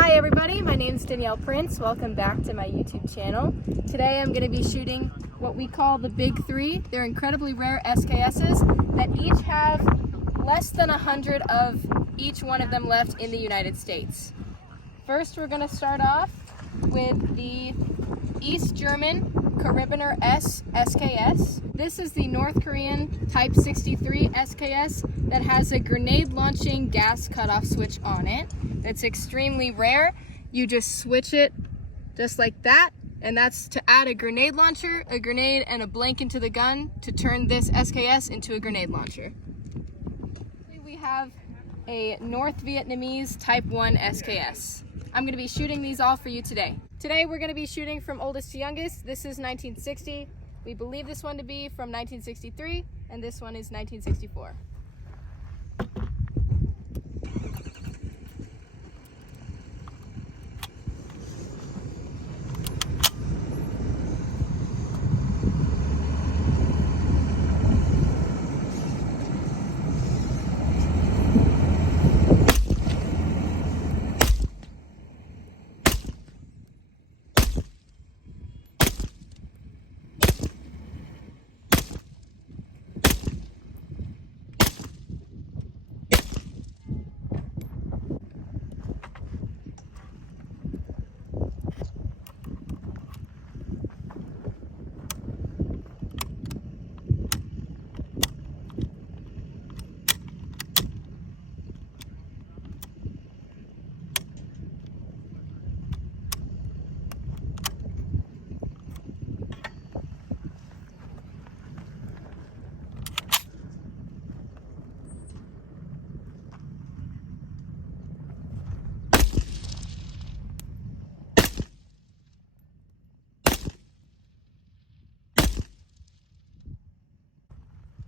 Hi everybody, my name is Danielle Prince. Welcome back to my YouTube channel. Today I'm going to be shooting what we call the Big Three. They're incredibly rare SKSs that each have less than 100 of each one of them left in the United States. First we're going to start off with the East German Carabiner S SKS. This is the North Korean Type 63 SKS that has a grenade launching gas cutoff switch on it. That's extremely rare. You just switch it just like that, and that's to add a grenade launcher, a grenade, and a blank into the gun to turn this SKS into a grenade launcher. We have a North Vietnamese Type 1 SKS. I'm going to be shooting these all for you today. Today we're going to be shooting from oldest to youngest. This is 1960. We believe this one to be from 1963, and this one is 1964.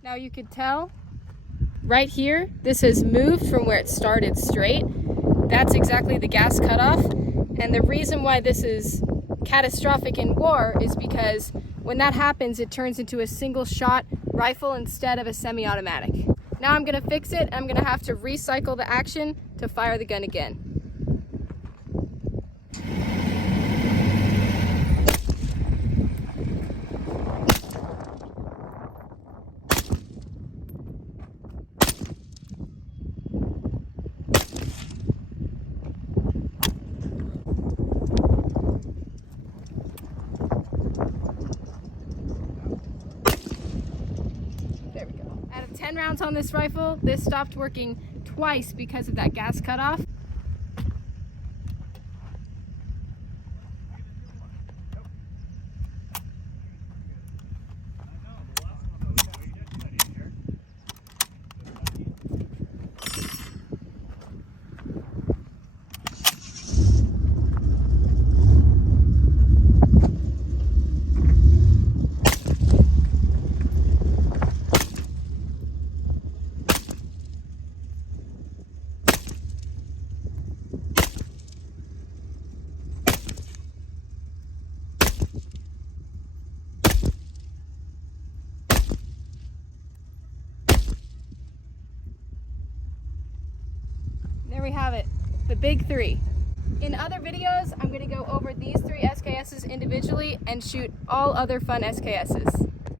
Now you could tell right here, this has moved from where it started straight. That's exactly the gas cutoff. And the reason why this is catastrophic in war is because when that happens, it turns into a single shot rifle instead of a semi-automatic. Now I'm gonna fix it. I'm gonna have to recycle the action to fire the gun again. There we go. Out of 10 rounds on this rifle, this stopped working twice because of that gas cutoff. There we have it, the Big Three. In other videos, I'm going to go over these three SKSs individually and shoot all other fun SKSs.